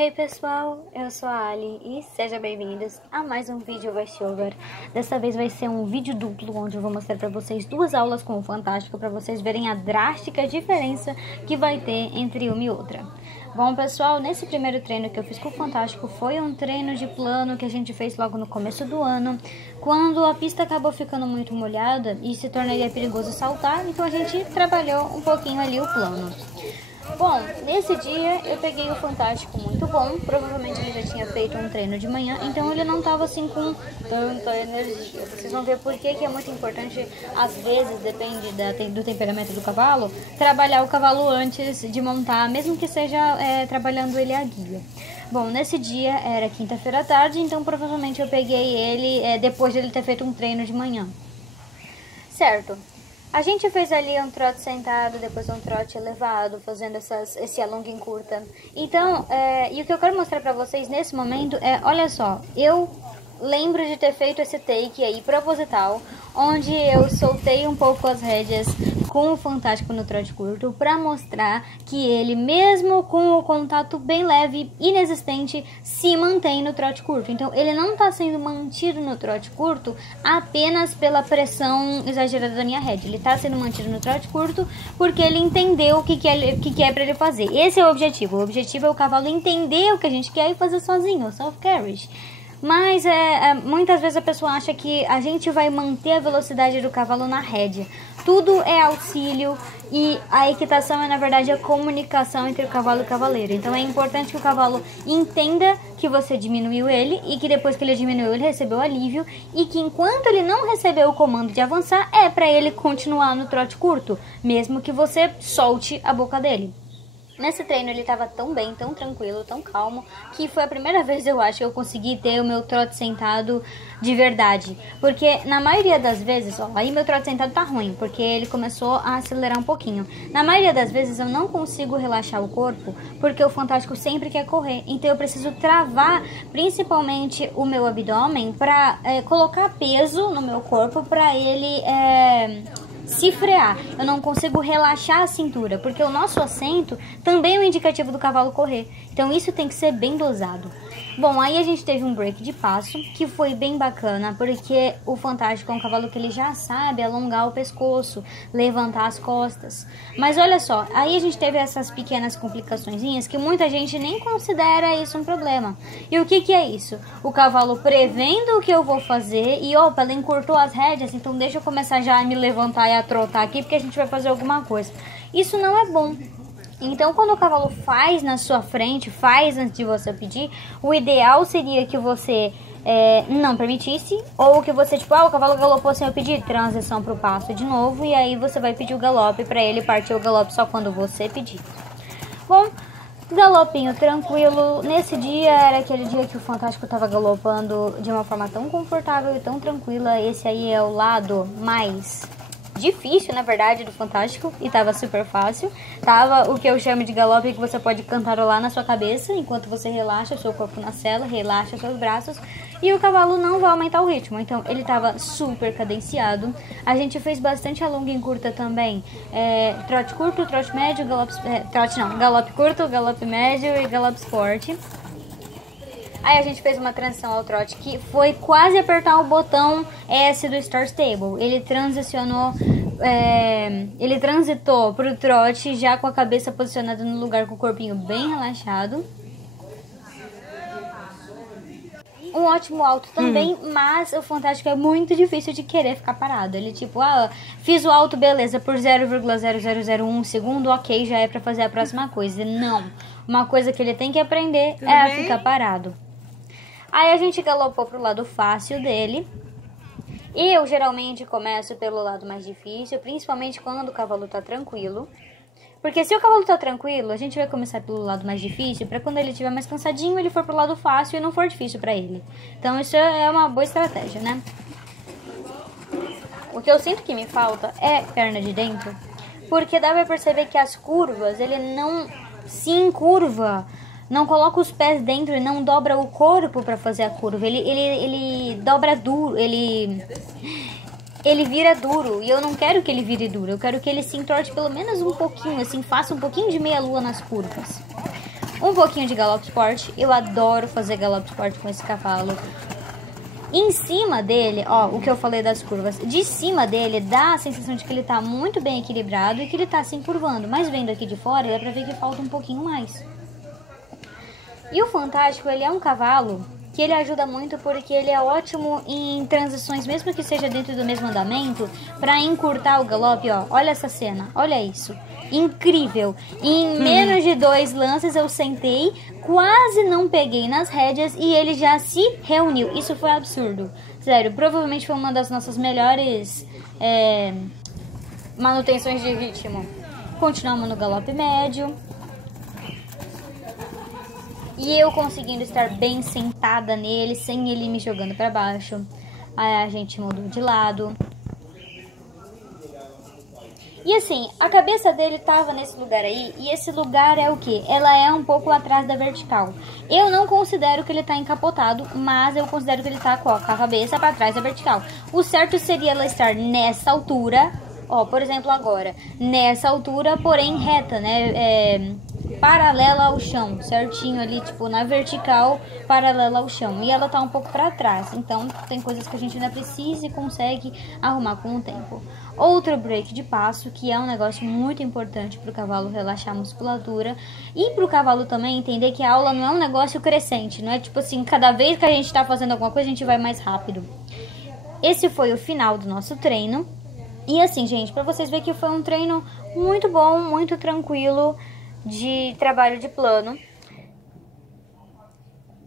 Hey pessoal, eu sou a Ali e sejam bem-vindos a mais um vídeo voiceover. Dessa vez vai ser um vídeo duplo, onde eu vou mostrar pra vocês duas aulas com o Fantástico, pra vocês verem a drástica diferença que vai ter entre uma e outra. Bom pessoal, nesse primeiro treino que eu fiz com o Fantástico foi um treino de plano que a gente fez logo no começo do ano, quando a pista acabou ficando muito molhada e se tornaria perigoso saltar, então a gente trabalhou um pouquinho ali o plano. Bom, nesse dia eu peguei o Fantástico muito bom, provavelmente ele já tinha feito um treino de manhã, então ele não estava assim com tanta energia. Vocês vão ver por que é muito importante, às vezes, depende do temperamento do cavalo, trabalhar o cavalo antes de montar, mesmo que seja trabalhando ele a guia. Bom, nesse dia era quinta-feira à tarde, então provavelmente eu peguei ele depois de ele ter feito um treino de manhã. Certo. A gente fez ali um trote sentado, depois um trote elevado, fazendo esse alongue em curta. Então, e o que eu quero mostrar pra vocês nesse momento olha só, eu lembro de ter feito esse take aí proposital, onde eu soltei um pouco as rédeas com o Fantástico no trote curto, pra mostrar que ele, mesmo com o contato bem leve, inexistente, se mantém no trote curto. Então, ele não está sendo mantido no trote curto apenas pela pressão exagerada da minha rédea. Ele está sendo mantido no trote curto porque ele entendeu o que é para ele fazer. Esse é o objetivo. O objetivo é o cavalo entender o que a gente quer e fazer sozinho, self-carriage. Mas muitas vezes a pessoa acha que a gente vai manter a velocidade do cavalo na rédea. Tudo é auxílio e a equitação é, na verdade, a comunicação entre o cavalo e o cavaleiro. Então é importante que o cavalo entenda que você diminuiu ele e que depois que ele diminuiu ele recebeu alívio e que enquanto ele não recebeu o comando de avançar é para ele continuar no trote curto, mesmo que você solte a boca dele. Nesse treino ele estava tão bem, tão tranquilo, tão calmo, que foi a primeira vez, eu acho, que eu consegui ter o meu trote sentado de verdade. Porque na maioria das vezes, ó, aí meu trote sentado tá ruim, porque ele começou a acelerar um pouquinho. Na maioria das vezes eu não consigo relaxar o corpo, porque o Fantástico sempre quer correr. Então eu preciso travar, principalmente o meu abdômen, pra colocar peso no meu corpo, pra ele se frear. Eu não consigo relaxar a cintura, porque o nosso assento também é um indicativo do cavalo correr. Então isso tem que ser bem dosado. Bom, aí a gente teve um break de passo, que foi bem bacana, porque o Fantástico é um cavalo que ele já sabe alongar o pescoço, levantar as costas. Mas olha só, aí a gente teve essas pequenas complicaçõezinhas que muita gente nem considera isso um problema. E o que é isso? O cavalo prevendo o que eu vou fazer e, opa, ela encurtou as rédeas, então deixa eu começar já a me levantar e a trotar aqui, porque a gente vai fazer alguma coisa. Isso não é bom. Então, quando o cavalo faz na sua frente, faz antes de você pedir, o ideal seria que você não permitisse, ou que você, tipo, o cavalo galopou sem eu pedir, transição pro passo de novo, e aí você vai pedir o galope para ele partir o galope só quando você pedir. Bom, galopinho tranquilo. Nesse dia era aquele dia que o Fantástico estava galopando de uma forma tão confortável e tão tranquila. Esse aí é o lado mais difícil, na verdade, do Fantástico, e tava super fácil. Tava o que eu chamo de galope, que você pode cantarolar na sua cabeça enquanto você relaxa o seu corpo na sela, relaxa os seus braços, e o cavalo não vai aumentar o ritmo. Então ele tava super cadenciado. A gente fez bastante alonga em curta também, trote curto, trote médio, galope curto, galope médio e galope forte. Aí a gente fez uma transição ao trote que foi quase apertar o botão S do Star Stable. Ele transicionou, ele transitou pro trote já com a cabeça posicionada no lugar, com o corpinho bem relaxado. Um ótimo alto também, mas o Fantástico é muito difícil de querer ficar parado. Ele tipo, fiz o alto, beleza, por 0,0001 segundo, ok, já é pra fazer a próxima coisa. Não, uma coisa que ele tem que aprender a ficar parado. Aí a gente galopou pro lado fácil dele. E eu geralmente começo pelo lado mais difícil, principalmente quando o cavalo tá tranquilo. Porque se o cavalo tá tranquilo, a gente vai começar pelo lado mais difícil, pra quando ele estiver mais cansadinho, ele for pro lado fácil e não for difícil pra ele. Então isso é uma boa estratégia, né? O que eu sinto que me falta é perna de dentro, porque dá pra perceber que as curvas, ele não se encurva, não coloca os pés dentro e não dobra o corpo pra fazer a curva. Ele dobra duro, ele vira duro, e eu não quero que ele vire duro, eu quero que ele se entorte pelo menos um pouquinho, assim, faça um pouquinho de meia lua nas curvas. um pouquinho de Galope Sport. Eu adoro fazer Galope Sport com esse cavalo. Em cima dele, ó, o que eu falei das curvas, de cima dele dá a sensação de que ele tá muito bem equilibrado e que ele tá se encurvando, mas vendo aqui de fora dá pra ver que falta um pouquinho mais. E o Fantástico, ele é um cavalo que ele ajuda muito porque ele é ótimo em transições, mesmo que seja dentro do mesmo andamento, pra encurtar o galope, ó, olha essa cena, olha isso. Incrível! Em menos de 2 lances eu sentei, quase não peguei nas rédeas e ele já se reuniu. Isso foi absurdo. Sério, provavelmente foi uma das nossas melhores manutenções de ritmo. Continuamos no galope médio. E eu conseguindo estar bem sentada nele, sem ele me jogando para baixo. Aí a gente mudou de lado. E assim, a cabeça dele tava nesse lugar aí, e esse lugar é o quê? Ela é um pouco atrás da vertical. Eu não considero que ele tá encapotado, mas eu considero que ele tá com a cabeça para trás da vertical. O certo seria ela estar nessa altura, ó, por exemplo agora, nessa altura, porém reta, né? Paralela ao chão, certinho ali, tipo, na vertical, paralela ao chão. E ela tá um pouco para trás, então tem coisas que a gente ainda precisa e consegue arrumar com o tempo. Outro break de passo, que é um negócio muito importante para o cavalo relaxar a musculatura e para o cavalo também entender que a aula não é um negócio crescente, não é tipo assim, cada vez que a gente está fazendo alguma coisa a gente vai mais rápido. Esse foi o final do nosso treino. E assim, gente, para vocês verem que foi um treino muito bom, muito tranquilo de trabalho de plano.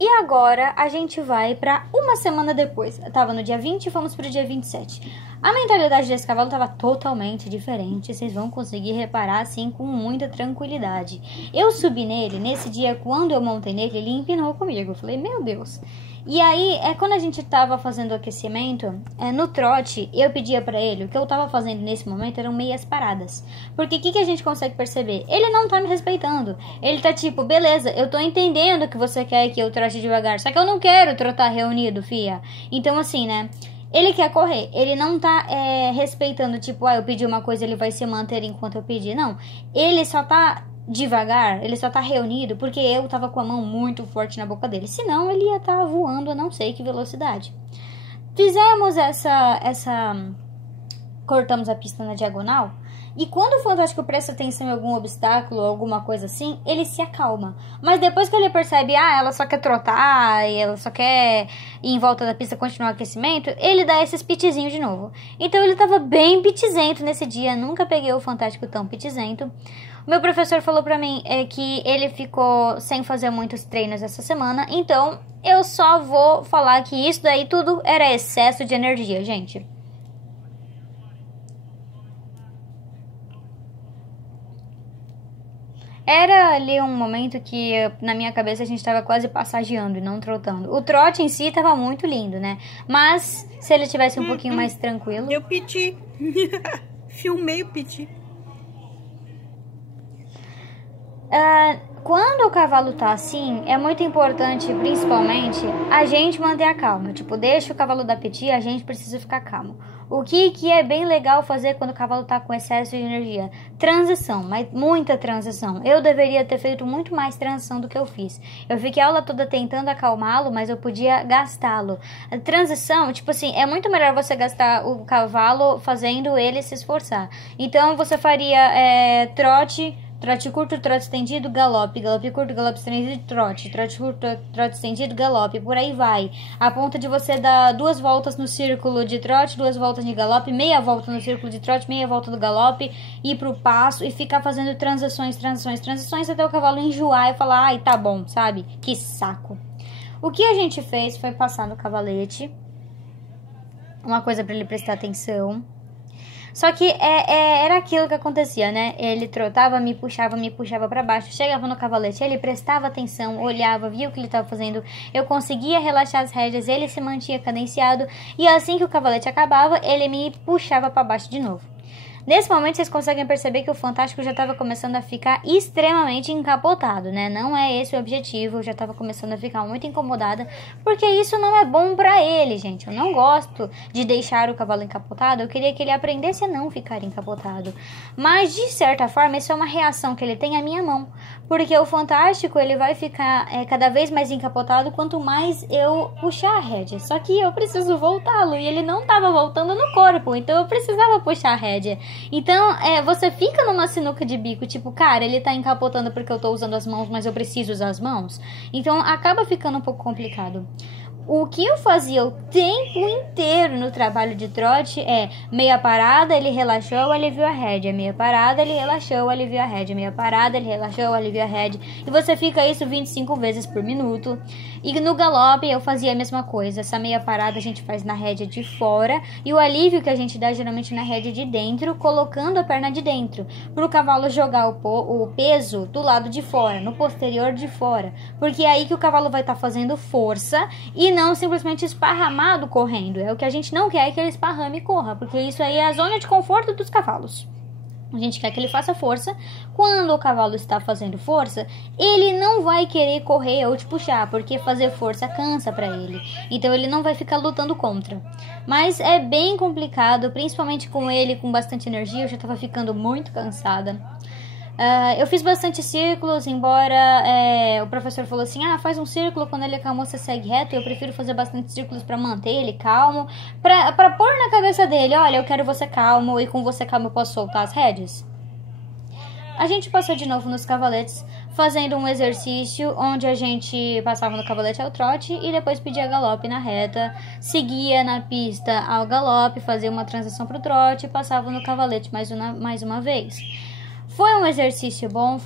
E agora a gente vai para uma semana depois. Tava no dia 20 e fomos pro dia 27. A mentalidade desse cavalo tava totalmente diferente. Vocês vão conseguir reparar assim com muita tranquilidade. Eu subi nele, nesse dia, quando eu montei nele, ele empinou comigo. Eu falei, meu Deus. E aí, quando a gente tava fazendo o aquecimento, no trote, eu pedia pra ele, o que eu tava fazendo nesse momento eram meias paradas. Porque o que a gente consegue perceber? Ele não tá me respeitando. Ele tá tipo, beleza, eu tô entendendo que você quer que eu trote devagar, só que eu não quero trotar reunido, fia. Então assim, né? Ele quer correr, ele não tá respeitando, tipo, eu pedi uma coisa, ele vai se manter enquanto eu pedir. Não, ele só tá devagar, ele só tá reunido porque eu tava com a mão muito forte na boca dele. Senão ele ia estar voando a não sei que velocidade. Fizemos cortamos a pista na diagonal. E quando o Fantástico presta atenção em algum obstáculo ou alguma coisa assim, ele se acalma. Mas depois que ele percebe, ela só quer trotar e ela só quer ir em volta da pista continuar o aquecimento, ele dá esses pitizinhos de novo. Então ele tava bem pitizento nesse dia, nunca peguei o Fantástico tão pitizento. O meu professor falou pra mim que ele ficou sem fazer muitos treinos essa semana, então eu só vou falar que isso daí tudo era excesso de energia, gente. Era ali um momento que na minha cabeça a gente estava quase passageando e não trotando. O trote em si estava muito lindo, né? Mas se ele tivesse um pouquinho mais tranquilo... Eu piti. Filmei o piti. Quando o cavalo tá assim, é muito importante, principalmente, a gente manter a calma. Tipo, deixa o cavalo dar piti, a gente precisa ficar calmo. O que é bem legal fazer quando o cavalo tá com excesso de energia? Transição, mas muita transição. Eu deveria ter feito muito mais transição do que eu fiz. Eu fiquei a aula toda tentando acalmá-lo, mas eu podia gastá-lo. A transição, tipo assim, é muito melhor você gastar o cavalo fazendo ele se esforçar. Então, você faria trote curto, trote estendido, galope, galope curto, galope estendido, trote curto, trote estendido, galope, por aí vai. A ponto de você dar 2 voltas no círculo de trote, 2 voltas de galope, meia volta no círculo de trote, meia volta do galope, ir pro passo e ficar fazendo transições até o cavalo enjoar e falar, ai, tá bom, sabe? Que saco. O que a gente fez foi passar no cavalete, uma coisa pra ele prestar atenção. Só que era aquilo que acontecia, né? Ele trotava, me puxava pra baixo. Chegava no cavalete, ele prestava atenção, olhava, via o que ele estava fazendo. Eu conseguia relaxar as rédeas, ele se mantinha cadenciado. E assim que o cavalete acabava, ele me puxava pra baixo de novo. Nesse momento, vocês conseguem perceber que o Fantástico já estava começando a ficar extremamente encapotado, né? Não é esse o objetivo, eu já estava começando a ficar muito incomodada, porque isso não é bom pra ele, gente. Eu não gosto de deixar o cavalo encapotado, eu queria que ele aprendesse a não ficar encapotado. Mas, de certa forma, isso é uma reação que ele tem à minha mão, Porque o Fantástico, ele vai ficar cada vez mais encapotado quanto mais eu puxar a rédea. Só que eu preciso voltá-lo e ele não estava voltando no corpo, então eu precisava puxar a rédea. Então, você fica numa sinuca de bico, tipo, cara, ele tá encapotando porque eu tô usando as mãos, mas eu preciso usar as mãos. Então, acaba ficando um pouco complicado. O que eu fazia o tempo inteiro no trabalho de trote é meia parada, ele relaxou, aliviou a rédea. Meia parada, ele relaxou, aliviou a rédea. Meia parada, ele relaxou, aliviou a rédea. E você fica isso 25 vezes por minuto. E no galope eu fazia a mesma coisa. Essa meia parada a gente faz na rédea de fora. E o alívio que a gente dá geralmente na rédea de dentro, colocando a perna de dentro. Para o cavalo jogar o peso do lado de fora, no posterior de fora. Porque é aí que o cavalo vai estar fazendo força e não simplesmente esparramado correndo. É o que a gente não quer, que ele esparrame e corra, porque isso aí é a zona de conforto dos cavalos. A gente quer que ele faça força. Quando o cavalo está fazendo força, ele não vai querer correr ou te puxar, porque fazer força cansa para ele. Então ele não vai ficar lutando contra. Mas é bem complicado, principalmente com ele com bastante energia. Eu já estava ficando muito cansada. Eu fiz bastante círculos, embora o professor falou assim, faz um círculo, quando ele acalmou você segue reto. Eu prefiro fazer bastante círculos para manter ele calmo, para pôr na cabeça dele, olha, eu quero você calmo e com você calmo eu posso soltar as rédeas. A gente passou de novo nos cavaletes, fazendo um exercício onde a gente passava no cavalete ao trote e depois pedia galope na reta, seguia na pista ao galope, fazia uma transição para o trote e passava no cavalete mais uma vez. Foi um exercício bom,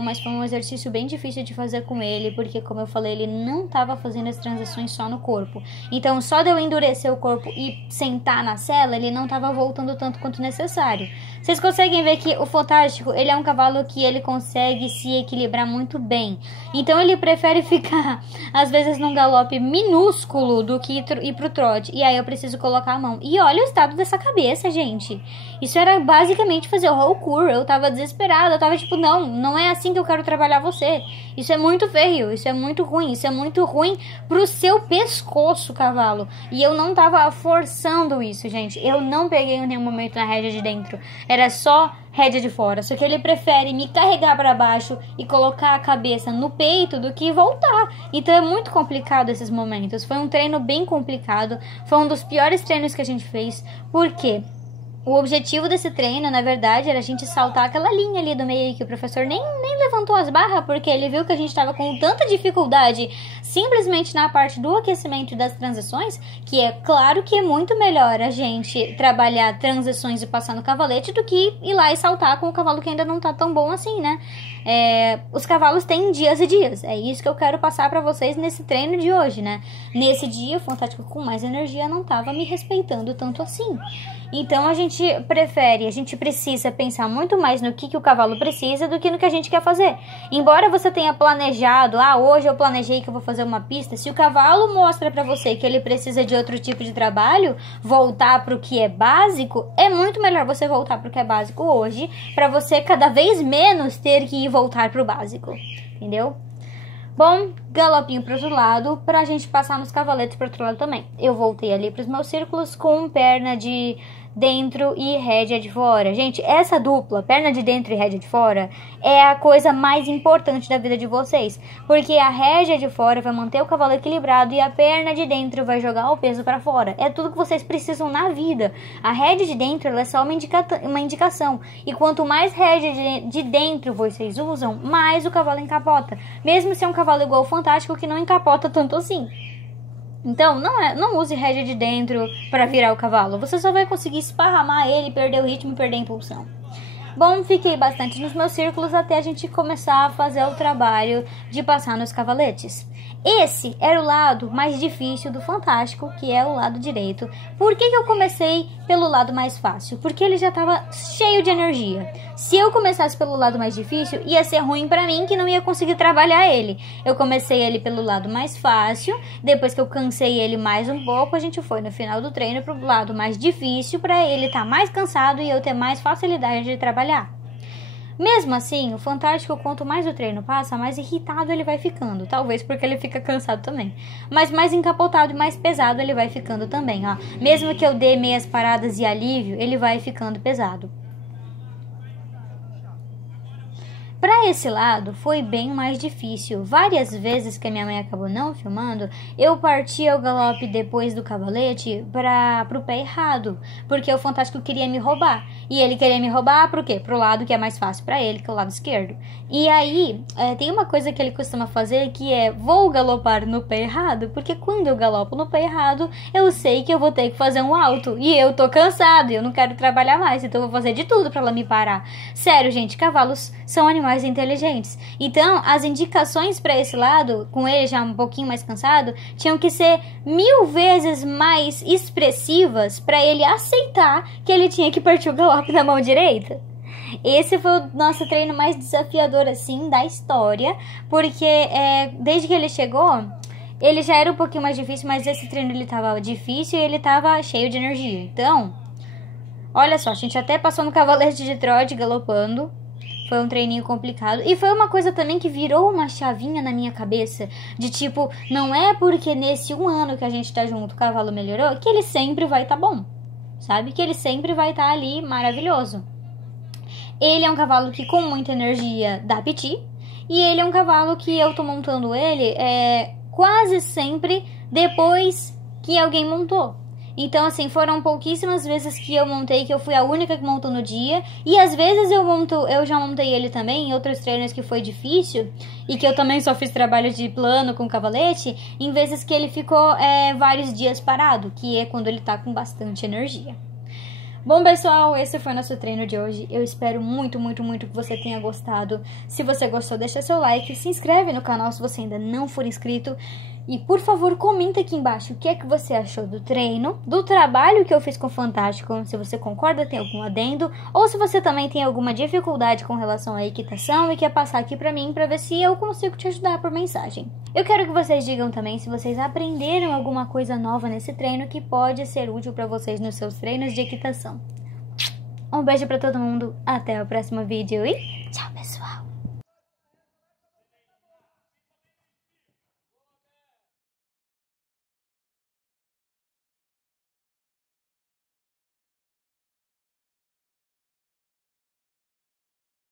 mas foi um exercício bem difícil de fazer com ele, porque, como eu falei, ele não estava fazendo as transições só no corpo. Então, só de eu endurecer o corpo e sentar na sela, ele não estava voltando tanto quanto necessário. Vocês conseguem ver que o Fantástico, ele é um cavalo que ele consegue se equilibrar muito bem. Então, ele prefere ficar, às vezes, num galope minúsculo do que ir pro trote. E aí, eu preciso colocar a mão. E olha o estado dessa cabeça, gente. Isso era basicamente fazer o Houcourt. Eu tava desesperada, eu tava tipo, não é assim que eu quero trabalhar você. Isso é muito feio, isso é muito ruim pro seu pescoço, cavalo. E eu não tava forçando isso, gente. Eu não peguei em nenhum momento na rédea de dentro. Era só rédea de fora. Só que ele prefere me carregar para baixo e colocar a cabeça no peito do que voltar. Então é muito complicado esses momentos. Foi um treino bem complicado. Foi um dos piores treinos que a gente fez. Por quê? O objetivo desse treino, na verdade, era a gente saltar aquela linha ali do meio que o professor nem levantou as barras, porque ele viu que a gente estava com tanta dificuldade simplesmente na parte do aquecimento e das transições, que é claro que é muito melhor a gente trabalhar transições e passar no cavalete do que ir lá e saltar com o cavalo que ainda não tá tão bom assim, né? Os cavalos têm dias e dias. É isso que eu quero passar pra vocês nesse treino de hoje, né? Nesse dia, o Fantástico com mais energia não tava me respeitando tanto assim. Então a gente precisa pensar muito mais no que o cavalo precisa do que no que a gente quer fazer. Embora você tenha planejado, hoje eu planejei que eu vou fazer uma pista, se o cavalo mostra pra você que ele precisa de outro tipo de trabalho, voltar pro que é básico, é muito melhor você voltar pro que é básico hoje, pra você cada vez menos ter que ir voltar pro básico, entendeu? Bom, galopinho pro outro lado, pra gente passar nos cavaletes pro outro lado também. Eu voltei ali pros meus círculos com perna de dentro e rédea de fora. Gente, essa dupla, perna de dentro e rédea de fora, é a coisa mais importante da vida de vocês. Porque a rédea de fora vai manter o cavalo equilibrado e a perna de dentro vai jogar o peso para fora. É tudo que vocês precisam na vida. A rédea de dentro ela é só uma indicação. E quanto mais rédea de dentro vocês usam, mais o cavalo encapota. Mesmo se é um cavalo igual o Fantástico que não encapota tanto assim. Então, não use rédea de dentro para virar o cavalo. Você só vai conseguir esparramar ele, perder o ritmo e perder a impulsão. Bom, fiquei bastante nos meus círculos até a gente começar a fazer o trabalho de passar nos cavaletes. Esse era o lado mais difícil do Fantástico, que é o lado direito. Por que eu comecei pelo lado mais fácil? Porque ele já estava cheio de energia. Se eu começasse pelo lado mais difícil, ia ser ruim pra mim, que não ia conseguir trabalhar ele. Eu comecei ele pelo lado mais fácil, depois que eu cansei ele mais um pouco, a gente foi no final do treino pro lado mais difícil, pra ele estar mais cansado e eu ter mais facilidade de trabalhar. Mesmo assim, o Fantástico, quanto mais o treino passa, mais irritado ele vai ficando. Talvez porque ele fica cansado também. Mas mais encapotado e mais pesado ele vai ficando também, ó. Mesmo que eu dê meias paradas e alívio, ele vai ficando pesado. Para esse lado, foi bem mais difícil. Várias vezes que a minha mãe acabou não filmando, eu partia o galope depois do cavalete pro pé errado, porque o Fantástico queria me roubar. E ele queria me roubar pro quê? Pro lado que é mais fácil para ele, que é o lado esquerdo. E aí, tem uma coisa que ele costuma fazer, que é, vou galopar no pé errado, porque quando eu galopo no pé errado, eu sei que eu vou ter que fazer um alto. E eu tô cansado, e eu não quero trabalhar mais, então eu vou fazer de tudo para ela me parar. Sério, gente, cavalos são animais inteligentes. Então, as indicações para esse lado, com ele já um pouquinho mais cansado, tinham que ser 1000 vezes mais expressivas para ele aceitar que ele tinha que partir o galope na mão direita. Esse foi o nosso treino mais desafiador, assim, da história, porque desde que ele chegou, ele já era um pouquinho mais difícil, mas esse treino ele tava difícil e ele tava cheio de energia. Então, olha só, a gente até passou no Cavalete de Trote galopando. Foi um treininho complicado. E foi uma coisa também que virou uma chavinha na minha cabeça. De tipo, não é porque nesse 1 ano que a gente tá junto o cavalo melhorou, que ele sempre vai tá bom. Sabe? Que ele sempre vai tá ali maravilhoso. Ele é um cavalo que com muita energia dá piti. E ele é um cavalo que eu tô montando ele quase sempre depois que alguém montou. Então, assim, foram pouquíssimas vezes que eu montei, que eu fui a única que montou no dia. E às vezes eu já montei ele também em outros treinos que foi difícil. E que eu também só fiz trabalho de plano com cavalete. Em vezes que ele ficou vários dias parado, que é quando ele tá com bastante energia. Bom, pessoal, esse foi o nosso treino de hoje. Eu espero muito, muito, muito que você tenha gostado. Se você gostou, deixa seu like, se inscreve no canal se você ainda não for inscrito. E, por favor, comenta aqui embaixo o que é que você achou do treino, do trabalho que eu fiz com o Fantástico, se você concorda, tem algum adendo, ou se você também tem alguma dificuldade com relação à equitação e quer passar aqui pra mim pra ver se eu consigo te ajudar por mensagem. Eu quero que vocês digam também se vocês aprenderam alguma coisa nova nesse treino que pode ser útil pra vocês nos seus treinos de equitação. Um beijo pra todo mundo, até o próximo vídeo e...